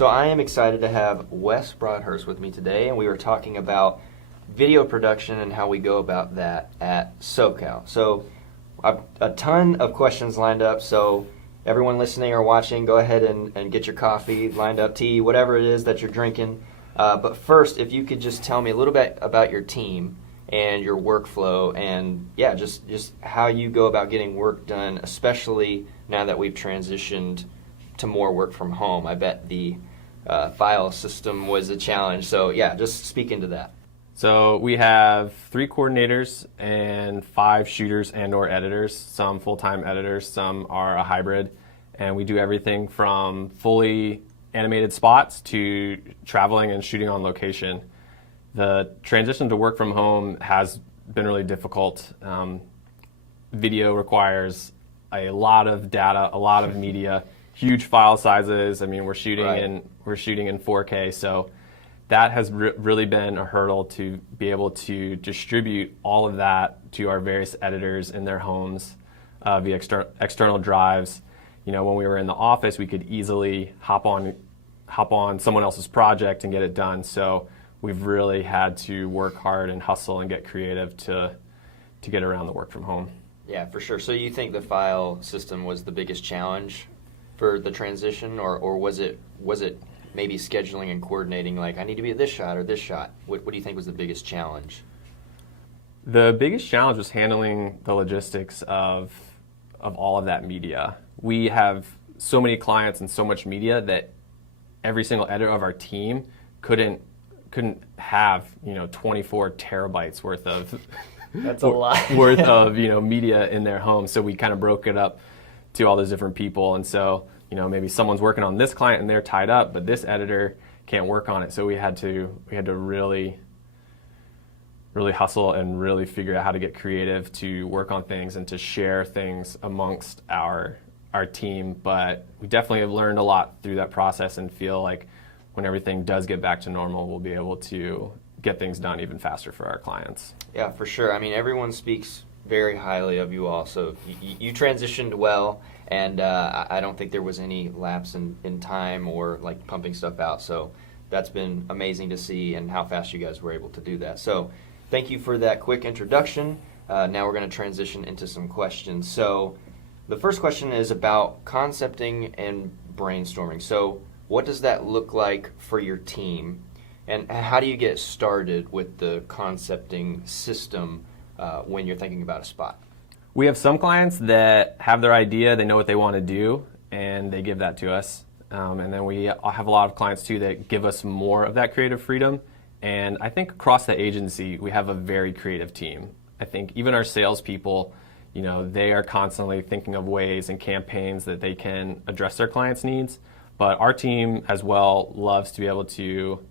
So I am excited to have Wes Broadhurst with me today, and we were talking about video production and how we go about that at Sokal. So I've a ton of questions lined up, so everyone listening or watching, go ahead and get your coffee lined up, tea, whatever it is that you're drinking. But first, if you could just tell me a little bit about your team and your workflow and, yeah, just how you go about getting work done, especially now that we've transitioned to more work from home. I bet the file system was a challenge. So, yeah, just speak into that. So we have 3 coordinators and 5 shooters and or editors, some full-time editors, some are a hybrid, and we do everything from fully animated spots to traveling and shooting on location. The transition to work from home has been really difficult. Video requires a lot of data, a lot of media, huge file sizes. I mean, we're shooting in 4K, so that has really been a hurdle to be able to distribute all of that to our various editors in their homes via external drives. You know, when we were in the office, we could easily hop on someone else's project and get it done. So we've really had to work hard and hustle and get creative to get around the work from home. Yeah, for sure. So you think the file system was the biggest challenge for the transition, or was it maybe scheduling and coordinating, like I need to be at this shot or this shot? What do you think was the biggest challenge? The biggest challenge was handling the logistics of all of that media. We have so many clients and so much media that every single editor of our team couldn't have 24 terabytes worth of that's a lot worth of media in their home. So we kind of broke it up to all those different people, and so maybe someone's working on this client and they're tied up, but this editor can't work on it. So we had to really hustle and really figure out how to get creative to work on things and to share things amongst our team. But we definitely have learned a lot through that process and feel like when everything does get back to normal, we'll be able to get things done even faster for our clients. Yeah, for sure. I mean, everyone speaks very highly of you all. So you transitioned well, and I don't think there was any lapse in time or like pumping stuff out. So that's been amazing to see, and how fast you guys were able to do that. So thank you for that quick introduction. Now we're going to transition into some questions. So the first question is about concepting and brainstorming. So what does that look like for your team, and how do you get started with the concepting system when you're thinking about a spot? We have some clients that have their idea, they know what they want to do, and they give that to us. And then we have a lot of clients too that give us more of that creative freedom. And I think across the agency, we have a very creative team. I think even our salespeople, they are constantly thinking of ways and campaigns that they can address their clients' needs. But our team as well loves to be able to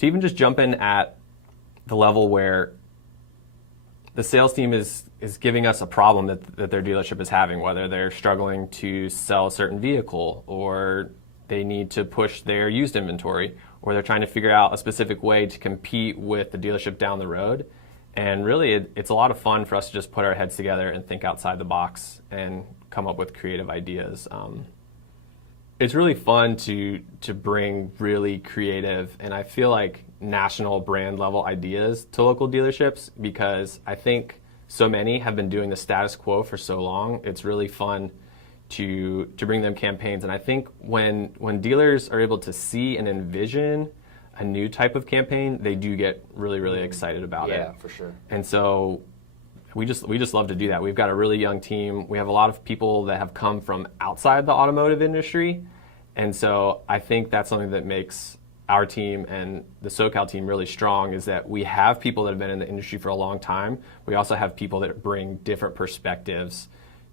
even just jump in at the level where the sales team is giving us a problem that their dealership is having, whether they're struggling to sell a certain vehicle, or they need to push their used inventory, or they're trying to figure out a specific way to compete with the dealership down the road. And really, it's a lot of fun for us to just put our heads together and think outside the box and come up with creative ideas. It's really fun to bring really creative, and I feel like national brand level ideas to local dealerships, because I think so many have been doing the status quo for so long. It's really fun to bring them campaigns, and I think when dealers are able to see and envision a new type of campaign, they do get really excited about it. Yeah, for sure. And so we just love to do that. We've got a really young team. We have a lot of people that have come from outside the automotive industry, and so I think that's something that makes our team and the Sokal team really strong, is that we have people that have been in the industry for a long time. We also have people that bring different perspectives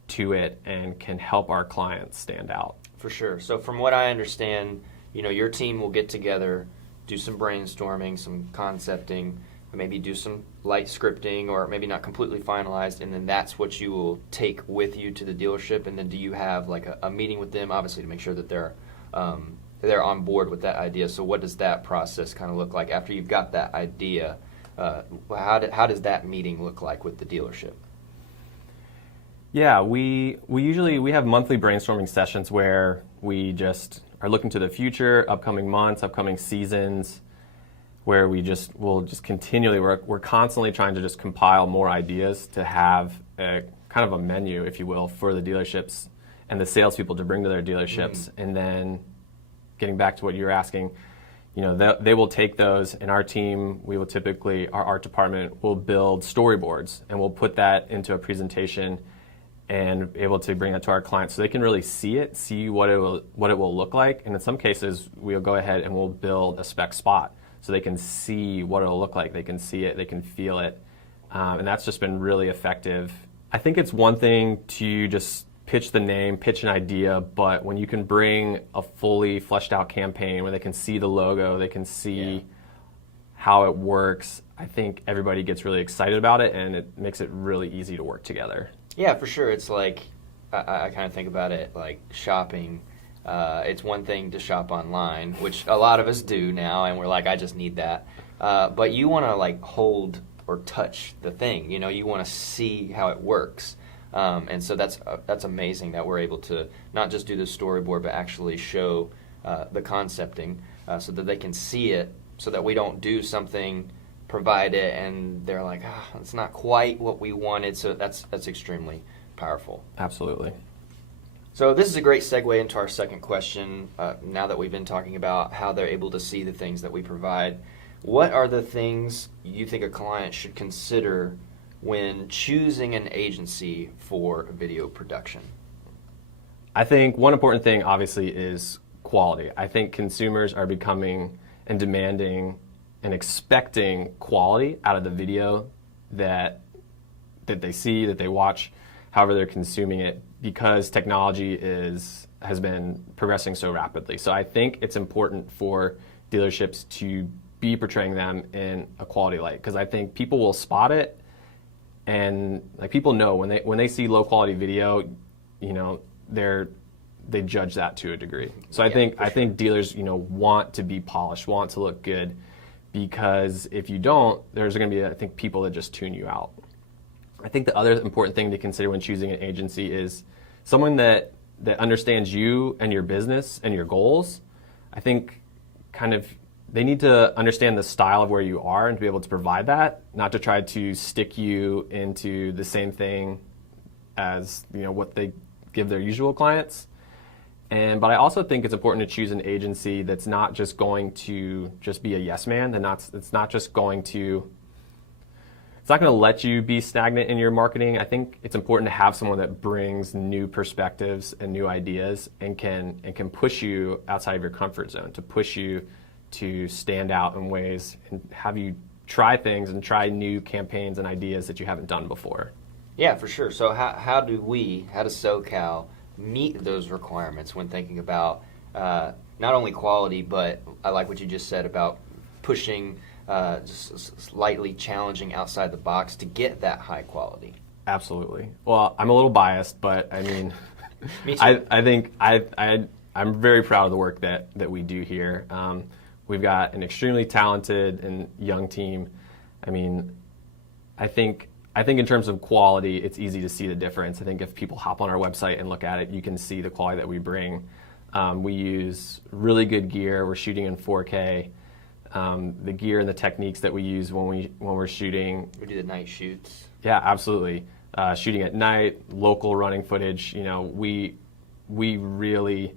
to it and can help our clients stand out. For sure. So from what I understand, your team will get together, do some brainstorming, some concepting, maybe do some light scripting, or maybe not completely finalized, and then that's what you will take with you to the dealership. And then do you have like a meeting with them, obviously, to make sure that they're on board with that idea? So what does that process kind of look like after you've got that idea? How does that meeting look like with the dealership? Yeah, we have monthly brainstorming sessions where we just are looking to the future, upcoming months, upcoming seasons, where we'll just continually work. We're constantly trying to just compile more ideas to have a kind of a menu, if you will, for the dealerships and the salespeople to bring to their dealerships. And then getting back to what you were asking, they will take those, and our team, our art department will build storyboards, and we'll put that into a presentation and be able to bring that to our clients so they can really see what it will look like. And in some cases, we'll go ahead and we'll build a spec spot so they can see what it'll look like. They can see it, they can feel it. And that's just been really effective. I think it's one thing to just pitch the name, pitch an idea, but when you can bring a fully fleshed out campaign where they can see the logo, they can see how it works, I think everybody gets really excited about it, and it makes it really easy to work together. Yeah, for sure. It's like, I kind of think about it like shopping. It's one thing to shop online, which a lot of us do now, and we're like, I just need that. But you want to like hold or touch the thing. You want to see how it works. And so that's amazing that we're able to not just do the storyboard, but actually show the concepting so that they can see it, so that we don't do something, provide it, and they're like, it's not quite what we wanted. So that's extremely powerful. Absolutely. So this is a great segue into our second question. Now that we've been talking about how they're able to see the things that we provide, what are the things you think a client should consider when choosing an agency for video production? I think one important thing, obviously, is quality. I think consumers are becoming and demanding and expecting quality out of the video that they see, that they watch, however they're consuming it, because technology has been progressing so rapidly. So I think it's important for dealerships to be portraying them in a quality light, because I think people will spot it, and like people know when they see low quality video, they judge that to a degree. So I think dealers want to be polished, want to look good, because if you don't, there's going to be people that just tune you out. I think the other important thing to consider when choosing an agency is someone that understands you and your business and your goals. I think they need to understand the style of where you are and to be able to provide that, not to try to stick you into the same thing as what they give their usual clients. But I also think it's important to choose an agency that's not just going to just be a yes man. It's not going to let you be stagnant in your marketing. I think it's important to have someone that brings new perspectives and new ideas and can push you outside of your comfort zone, to push you to stand out in ways and have you try things and try new campaigns and ideas that you haven't done before. Yeah, for sure. So how does Sokal meet those requirements when thinking about not only quality, but I like what you just said about pushing, just slightly challenging outside the box to get that high quality? Absolutely. Well, I'm a little biased, but I mean, Me too. I think I'm very proud of the work that we do here. We've got an extremely talented and young team. I mean, I think in terms of quality, it's easy to see the difference. I think if people hop on our website and look at it, you can see the quality that we bring. We use really good gear. We're shooting in 4K. The gear and the techniques that we use when we're shooting. We do the night shoots. Yeah, absolutely. Shooting at night, local running footage. We really,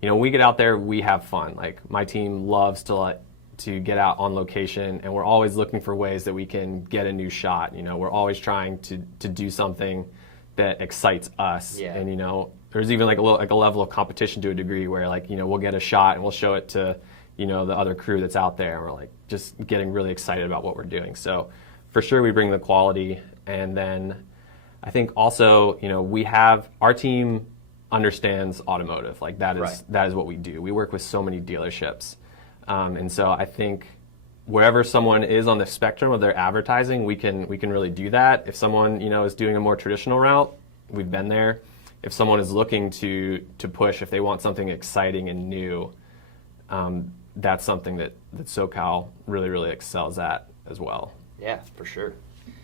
when we get out there, we have fun. Like my team loves to get out on location, and we're always looking for ways that we can get a new shot. We're always trying to do something that excites us. Yeah. And there's even like a level of competition to a degree where we'll get a shot and we'll show it to the other crew that's out there, and we're like just getting really excited about what we're doing. So for sure we bring the quality, and then I think also we have our team understands automotive. Like that is what we do. We work with so many dealerships. And so I think wherever someone is on the spectrum of their advertising, we can really do that. If someone is doing a more traditional route, we've been there. If someone is looking to push, if they want something exciting and new, that's something that Sokal really, really excels at as well. Yeah, for sure.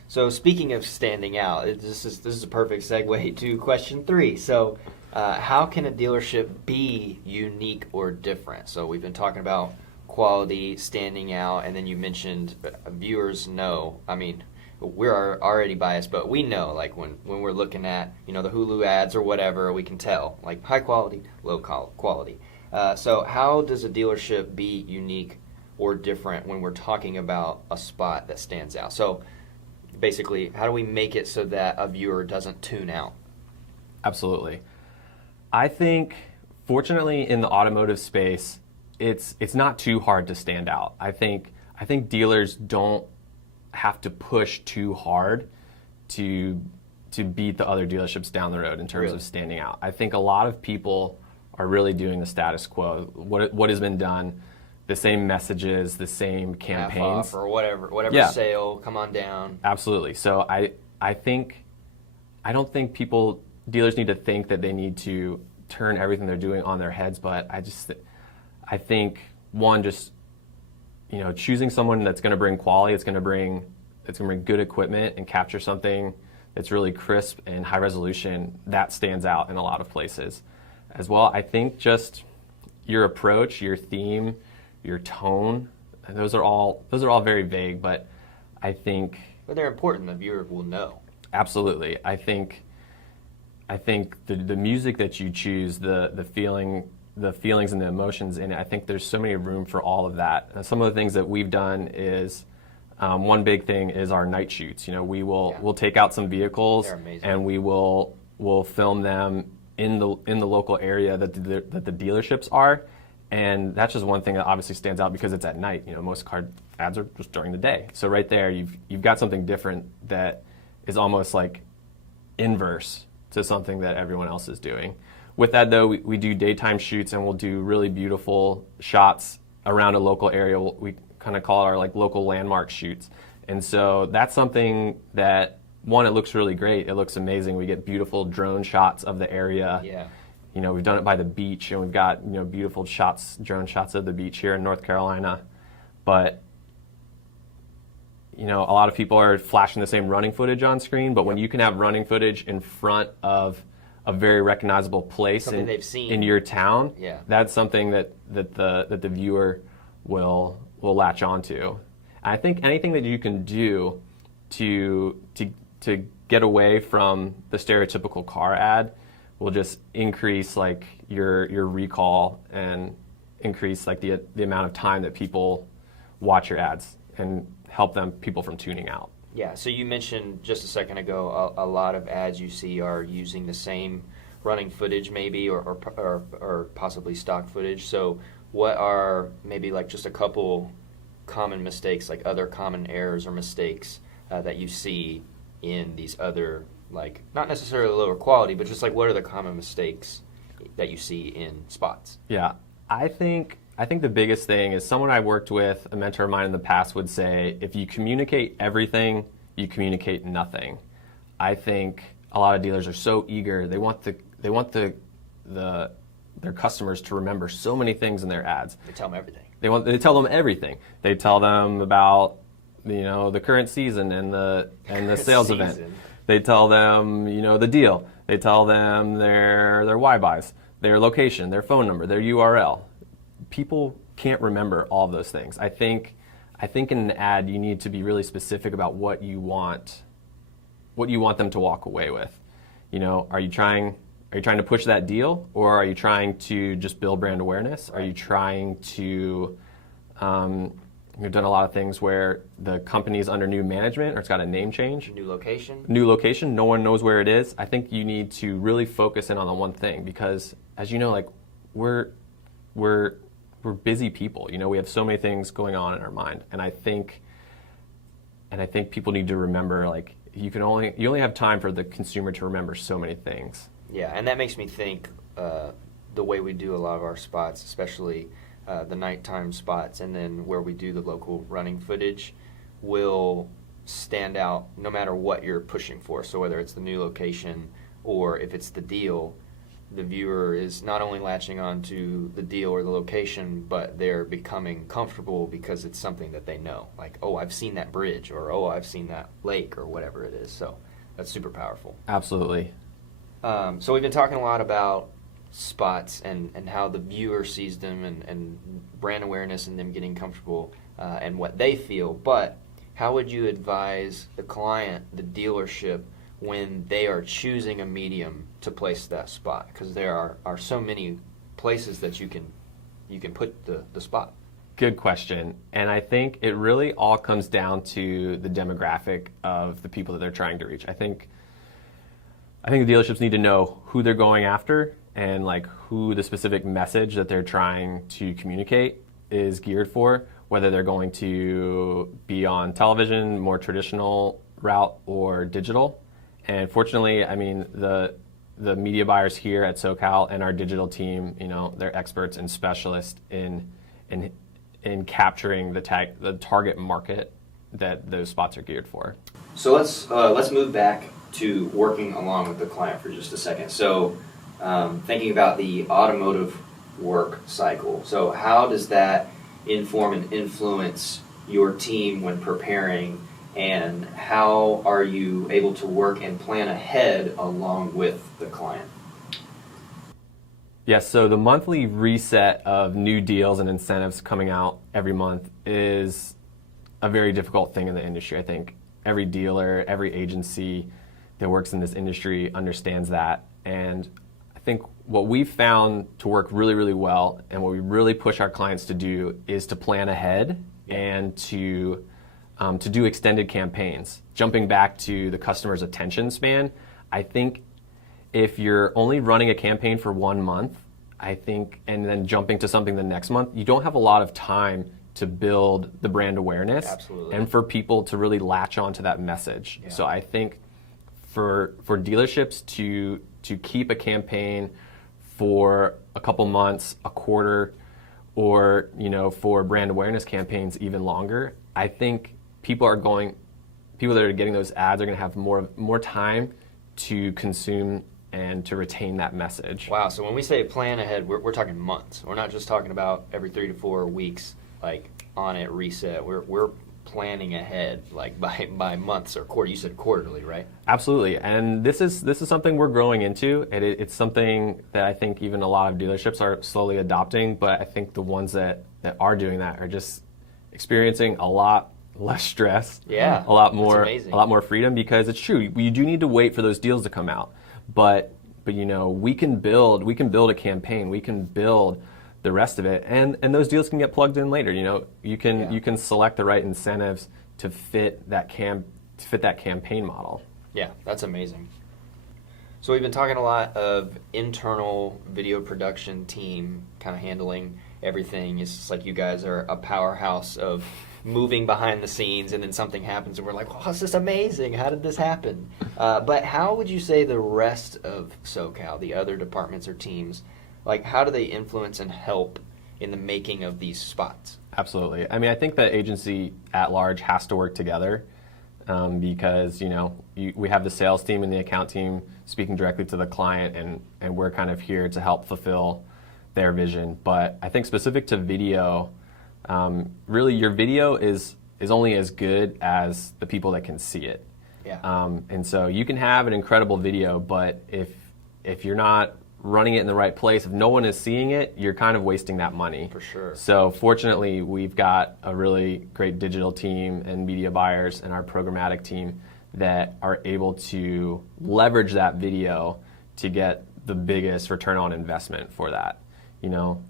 So speaking of standing out, this is a perfect segue to question 3. So How can a dealership be unique or different? So we've been talking about quality, standing out, and then you mentioned viewers know. I mean, we're already biased, but we know, like when we're looking at the Hulu ads or whatever, we can tell like high quality, low quality. So how does a dealership be unique or different when we're talking about a spot that stands out? So basically, how do we make it so that a viewer doesn't tune out? Absolutely. I think, fortunately, in the automotive space, it's not too hard to stand out. I think dealers don't have to push too hard to beat the other dealerships down the road in terms of standing out. I think a lot of people are really doing the status quo, what has been done, the same messages, the same campaigns. Half off or whatever sale, come on down. Absolutely. So I don't think dealers need to think that they need to turn everything they're doing on their heads, but I think choosing someone that's going to bring quality, it's going to bring good equipment and capture something that's really crisp and high resolution, that stands out in a lot of places. As well, I think just your approach, your theme, your tone, those are all very vague, but I think... But they're important, the viewer will know. Absolutely. I think the music that you choose, the feelings and the emotions in it, I think there's so many room for all of that. Some of the things that we've done is, one big thing is our night shoots. We'll take out some vehicles and we'll film them in the local area that the dealerships are, and that's just one thing that obviously stands out because it's at night. Most car ads are just during the day. So right there, you've got something different that is almost like inverse to something that everyone else is doing. With that though, we do daytime shoots and we'll do really beautiful shots around a local area. We kind of call it our local landmark shoots. And so that's something that, one, it looks really great. It looks amazing. We get beautiful drone shots of the area. Yeah. We've done it by the beach, and we've got beautiful drone shots of the beach here in North Carolina. But a lot of people are flashing the same running footage on screen, but when you can have running footage in front of a very recognizable place in your town, that's something that the viewer will latch onto. I think anything that you can do to get away from the stereotypical car ad will just increase your recall and increase the amount of time that people watch your ads and help people from tuning out. Yeah, so you mentioned just a second ago a lot of ads you see are using the same running footage maybe or possibly stock footage. So what are maybe just a couple common mistakes, other common errors or mistakes that you see in these other, not necessarily lower quality, but just what are the common mistakes that you see in spots? Yeah, I think the biggest thing is someone I worked with, a mentor of mine in the past, would say, if you communicate everything, you communicate nothing. I think a lot of dealers are so eager. They want their customers to remember so many things in their ads. They tell them everything. They tell them everything. They tell them about the current season and the sales event. They tell them the deal. They tell them their why buys, their location, their phone number, their URL. People can't remember all of those things. I think in an ad you need to be really specific about what you want them to walk away with. Are you trying to push that deal, or are you trying to just build brand awareness? Right. Are you trying to we've done a lot of things where the company's under new management or it's got a name change. New location, no one knows where it is. I think you need to really focus in on the one thing, because as you know, we're busy people. We have so many things going on in our mind, and I think people need to remember you only have time for the consumer to remember so many things. Yeah, and that makes me think the way we do a lot of our spots, especially the nighttime spots, and then where we do the local running footage, will stand out no matter what you're pushing for. So whether it's the new location or if it's the deal, the viewer is not only latching on to the deal or the location, but they're becoming comfortable because it's something that they know. Oh, I've seen that bridge, or oh, I've seen that lake, or whatever it is. So that's super powerful. Absolutely. So we've been talking a lot about spots and how the viewer sees them and brand awareness and them getting comfortable and what they feel. But how would you advise the client, the dealership, when they are choosing a medium to place that spot? Because there are so many places that you can put the spot. Good question. And I think it really all comes down to the demographic of the people that they're trying to reach. I think the dealerships need to know who they're going after and like who the specific message that they're trying to communicate is geared for, whether they're going to be on television, more traditional route, or digital. And fortunately, I mean, the media buyers here at Sokal and our digital team, they're experts and specialists in capturing the target market that those spots are geared for. So let's move back to working along with the client for just a second. So thinking about the automotive work cycle. So how does that inform and influence your team when preparing, and how are you able to work and plan ahead along with the client? Yes, so the monthly reset of new deals and incentives coming out every month is a very difficult thing in the industry. I think every dealer, every agency that works in this industry understands that. And I think what we've found to work really, really well and what we really push our clients to do is to plan ahead and to do extended campaigns. Jumping back to the customer's attention span, I think if you're only running a campaign for 1 month, and then jumping to something the next month, you don't have a lot of time to build the brand awareness. Absolutely. And for people to really latch onto that message. Yeah. So I think for dealerships to keep a campaign for a couple months, a quarter, or for brand awareness campaigns even longer, I think people that are getting those ads are going to have more time to consume and to retain that message. Wow, so when we say plan ahead, we're talking months. We're not just talking about every 3 to 4 weeks, like on it reset. We're planning ahead, like by months or quarter. You said quarterly, right? Absolutely, and this is something we're growing into. It's something that I think even a lot of dealerships are slowly adopting. But I think the ones that are doing that are just experiencing a lot less stress. Yeah, a lot more freedom, because it's true. You do need to wait for those deals to come out. But we can build a campaign. We can build the rest of it, and those deals can get plugged in later. You can select the right incentives to fit that campaign model. Yeah, that's amazing. So we've been talking a lot of internal video production team kind of handling everything. It's just like you guys are a powerhouse of moving behind the scenes, and then something happens and we're like, oh, this is amazing. How did this happen? But how would you say the rest of Sokal, the other departments or teams, like how do they influence and help in the making of these spots? Absolutely. I mean, I think the agency at large has to work together because, we have the sales team and the account team speaking directly to the client, and we're kind of here to help fulfill their vision. But I think specific to video, really your video is only as good as the people that can see it. Yeah. And so you can have an incredible video, but if you're not running it in the right place, if no one is seeing it, you're kind of wasting that money. For sure. So fortunately, we've got a really great digital team and media buyers and our programmatic team that are able to leverage that video to get the biggest return on investment for that.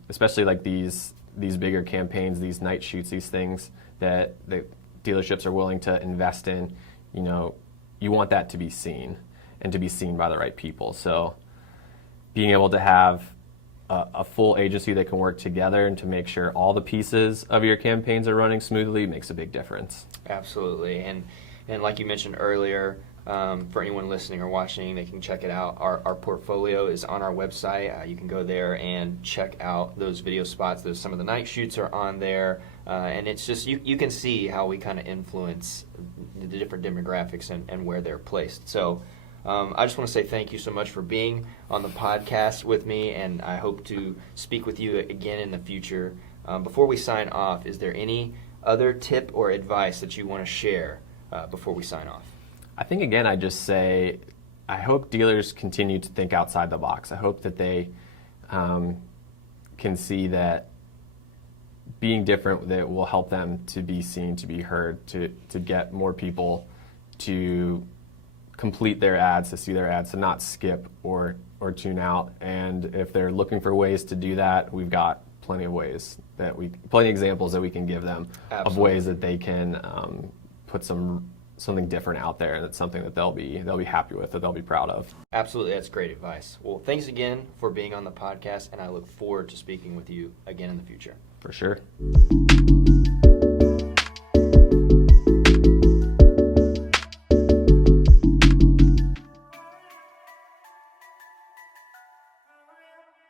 Especially like these bigger campaigns, these night shoots, these things that the dealerships are willing to invest in, you want that to be seen and to be seen by the right people. So being able to have a full agency that can work together and to make sure all the pieces of your campaigns are running smoothly makes a big difference. Absolutely. And like you mentioned earlier, for anyone listening or watching, they can check it out. Our portfolio is on our website. You can go there and check out those video spots. Some of the night shoots are on there. And it's just, you can see how we kind of influence the different demographics and where they're placed. So I just want to say thank you so much for being on the podcast with me, and I hope to speak with you again in the future. Before we sign off, is there any other tip or advice that you want to share before we sign off? I think, again, I just say I hope dealers continue to think outside the box. I hope that they can see that being different, that will help them to be seen, to be heard, to get more people to complete their ads, to see their ads, to not skip or tune out. And if they're looking for ways to do that, we've got plenty of examples that we can give them. Absolutely. Of ways that they can put something different out there, and it's something that they'll be happy with, that they'll be proud of. Absolutely, that's great advice. Well, thanks again for being on the podcast, and I look forward to speaking with you again in the future. For sure.